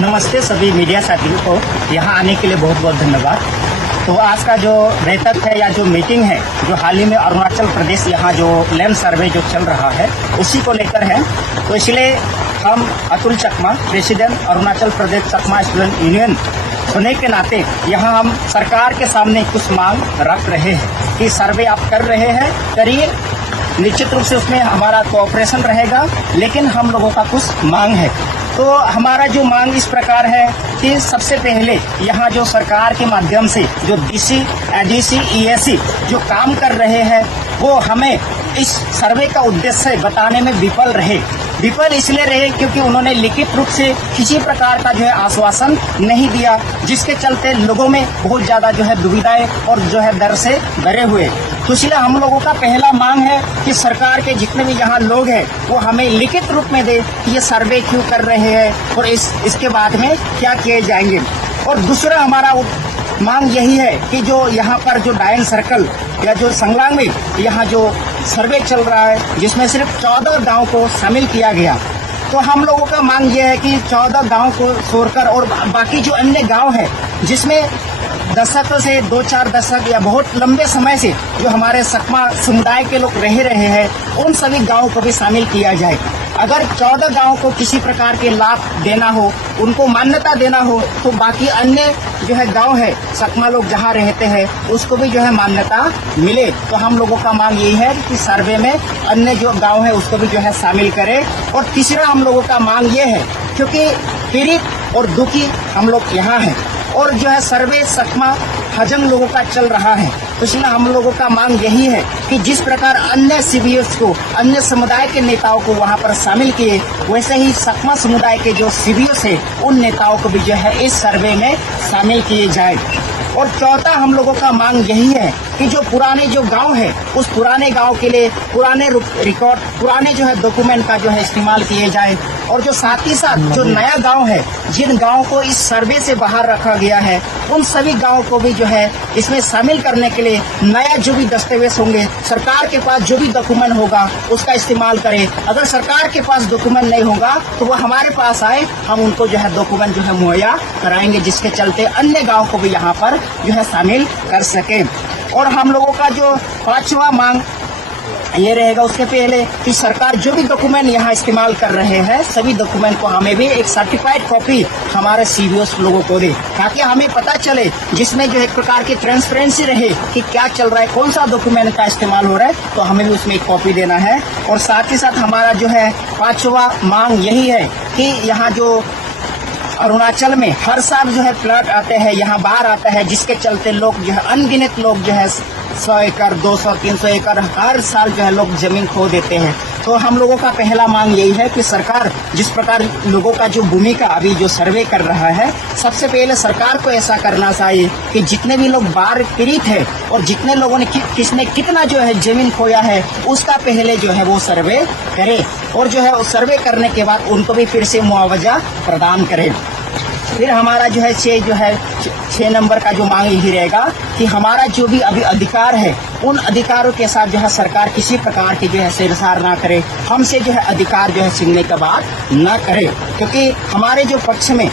नमस्ते सभी मीडिया साथियों को यहाँ आने के लिए बहुत बहुत धन्यवाद। तो आज का जो बैठक है या जो मीटिंग है जो हाल ही में अरुणाचल प्रदेश यहाँ जो लैंड सर्वे जो चल रहा है उसी को लेकर है। तो इसलिए हम अतुल चकमा, प्रेसिडेंट अरुणाचल प्रदेश चकमा स्टूडेंट यूनियन होने के नाते यहाँ हम सरकार के सामने कुछ मांग रख रहे हैं कि सर्वे आप कर रहे हैं, करिए, निश्चित रूप से उसमें हमारा कोऑपरेशन रहेगा, लेकिन हम लोगों का कुछ मांग है। तो हमारा जो मांग इस प्रकार है कि सबसे पहले यहाँ जो सरकार के माध्यम से जो डीसी, एडीसी, ईएसी जो काम कर रहे हैं वो हमें इस सर्वे का उद्देश्य बताने में विफल इसलिए रहे क्योंकि उन्होंने लिखित रूप से किसी प्रकार का जो है आश्वासन नहीं दिया, जिसके चलते लोगों में बहुत ज्यादा जो है दुविधाएं और जो है डर से डरे हुए। तो इसलिए हम लोगों का पहला मांग है कि सरकार के जितने भी यहाँ लोग हैं वो हमें लिखित रूप में दे कि ये सर्वे क्यों कर रहे हैं और इसके बाद में क्या किए जाएंगे। और दूसरा हमारा मांग यही है कि जो यहाँ पर जो डायन सर्कल या जो संगलांग में यहाँ जो सर्वे चल रहा है जिसमें सिर्फ 14 गांव को शामिल किया गया, तो हम लोगों का मांग ये है कि 14 गांव को छोड़कर और बाकी जो अन्य गांव है जिसमें दशकों से 2-4 दशक या बहुत लंबे समय से जो हमारे सकमा समुदाय के लोग रह रहे हैं उन सभी गांवों को भी शामिल किया जाए। अगर 14 गांवों को किसी प्रकार के लाभ देना हो, उनको मान्यता देना हो, तो बाकी अन्य जो है गांव है सकमा लोग जहां रहते हैं उसको भी जो है मान्यता मिले। तो हम लोगों का मांग यही है कि सर्वे में अन्य जो गांव है उसको भी जो है शामिल करें। और तीसरा हम लोगों का मांग ये है क्योंकि पीड़ित और दुखी हम लोग यहाँ हैं और जो है सर्वे सकमा हजम लोगों का चल रहा है, तो इसलिए हम लोगों का मांग यही है कि जिस प्रकार अन्य सीबीएस को, अन्य समुदाय के नेताओं को वहां पर शामिल किए, वैसे ही सकमा समुदाय के जो सीबीएस है उन नेताओं को भी जो है इस सर्वे में शामिल किए जाए। और चौथा हम लोगों का मांग यही है कि जो पुराने जो गांव है उस पुराने गांव के लिए पुराने रिकॉर्ड, पुराने जो है डॉक्यूमेंट का जो है इस्तेमाल किए जाए। और जो साथ ही साथ जो नया गांव है, जिन गांव को इस सर्वे से बाहर रखा गया है, उन सभी गांव को भी जो है इसमें शामिल करने के लिए नया जो भी दस्तावेज होंगे, सरकार के पास जो भी डॉक्यूमेंट होगा उसका इस्तेमाल करें। अगर सरकार के पास डॉक्यूमेंट नहीं होगा तो वो हमारे पास आए, हम उनको जो है डॉक्यूमेंट जो है मुहैया कराएंगे, जिसके चलते अन्य गाँव को भी यहाँ पर जो है शामिल कर सके। और हम लोगों का जो पांचवा मांग ये रहेगा उसके पहले कि सरकार जो भी डॉक्यूमेंट यहाँ इस्तेमाल कर रहे हैं सभी डॉक्यूमेंट को हमें भी एक सर्टिफाइड कॉपी हमारे सीबीएस लोगों को दे, ताकि हमें पता चले, जिसमें जो एक प्रकार की ट्रांसपेरेंसी रहे कि क्या चल रहा है, कौन सा डॉक्यूमेंट का इस्तेमाल हो रहा है, तो हमें भी उसमें एक कॉपी देना है। और साथ ही साथ हमारा जो है पांचवा मांग यही है कि यहाँ जो अरुणाचल में हर साल जो है फ्लड आते हैं, यहाँ बाढ़ आता है, जिसके चलते लोग जो है अनगिनत लोग जो है 100 एकड़, 200, 300 एकड़ हर साल जो है लोग जमीन खो देते हैं। तो हम लोगों का पहला मांग यही है कि सरकार जिस प्रकार लोगों का जो भूमिका अभी जो सर्वे कर रहा है, सबसे पहले सरकार को ऐसा करना चाहिए कि जितने भी लोग बाढ़ पीड़ित है और जितने लोगों ने किसने कितना जो है जमीन खोया है उसका पहले जो है वो सर्वे करे और जो है उस सर्वे करने के बाद उनको भी फिर से मुआवजा प्रदान करे। फिर हमारा जो है 6 नंबर का जो मांग यही रहेगा कि हमारा जो भी अभी अधिकार है उन अधिकारों के साथ जो है सरकार किसी प्रकार की जो है छेड़छाड़ ना करे, हमसे जो है अधिकार जो है छीनने का बात ना करे, क्योंकि हमारे जो पक्ष में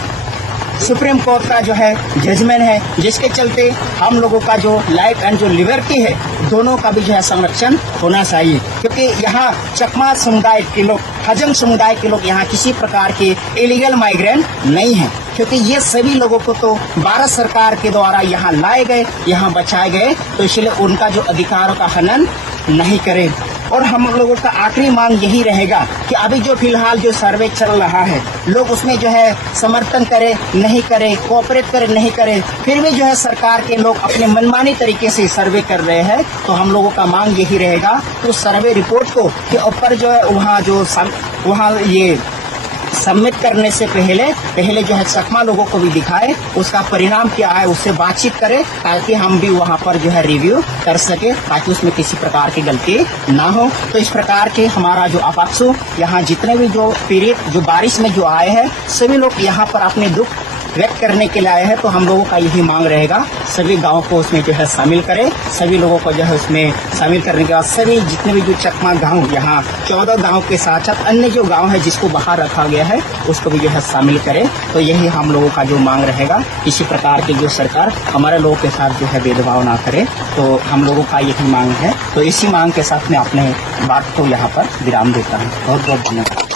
सुप्रीम कोर्ट का जो है जजमेंट है, जिसके चलते हम लोगों का जो लाइफ एंड जो लिबर्टी है दोनों का भी जो है संरक्षण होना चाहिए। क्योंकि यहाँ चकमा समुदाय के लोग, हजम समुदाय के लोग यहाँ किसी प्रकार के इलीगल माइग्रेंट नहीं है, क्योंकि ये सभी लोगों को तो भारत सरकार के द्वारा यहाँ लाए गए, यहाँ बचाए गए, तो इसलिए उनका जो अधिकारों का हनन नहीं करे। और हम लोगों का आखिरी मांग यही रहेगा कि अभी जो फिलहाल जो सर्वे चल रहा है, लोग उसमें जो है समर्थन करे नहीं करे, कोऑपरेट करे नहीं करे, फिर भी जो है सरकार के लोग अपने मनमानी तरीके से सर्वे कर रहे हैं, तो हम लोगों का मांग यही रहेगा तो सर्वे रिपोर्ट को के ऊपर जो है वहाँ ये सबमिट करने से पहले जो है सकमा लोगों को भी दिखाए, उसका परिणाम क्या है उससे बातचीत करें, ताकि हम भी वहां पर जो है रिव्यू कर सके, ताकि उसमें किसी प्रकार की गलती ना हो। तो इस प्रकार के हमारा जो अपाक्षु यहाँ जितने भी जो पीड़ित जो बारिश में जो आए हैं सभी लोग यहाँ पर अपने दुख व्यक्त करने के लिए आए हैं। तो हम लोगों का यही मांग रहेगा, सभी गाँव को उसमें जो है शामिल करें। सभी लोगों को जो है उसमें शामिल करने के बाद सभी जितने भी जो चकमा गाँव, यहाँ 14 गाँव के साथ साथ अन्य जो गाँव है जिसको बाहर रखा गया है उसको भी जो है शामिल करें। तो यही हम लोगों का जो मांग रहेगा। इसी प्रकार की जो सरकार हमारे लोगों के साथ जो है भेदभाव ना करे, तो हम लोगों का यही मांग है। तो इसी मांग के साथ मैं अपने बात को यहाँ पर विराम देता हूँ। बहुत बहुत धन्यवाद।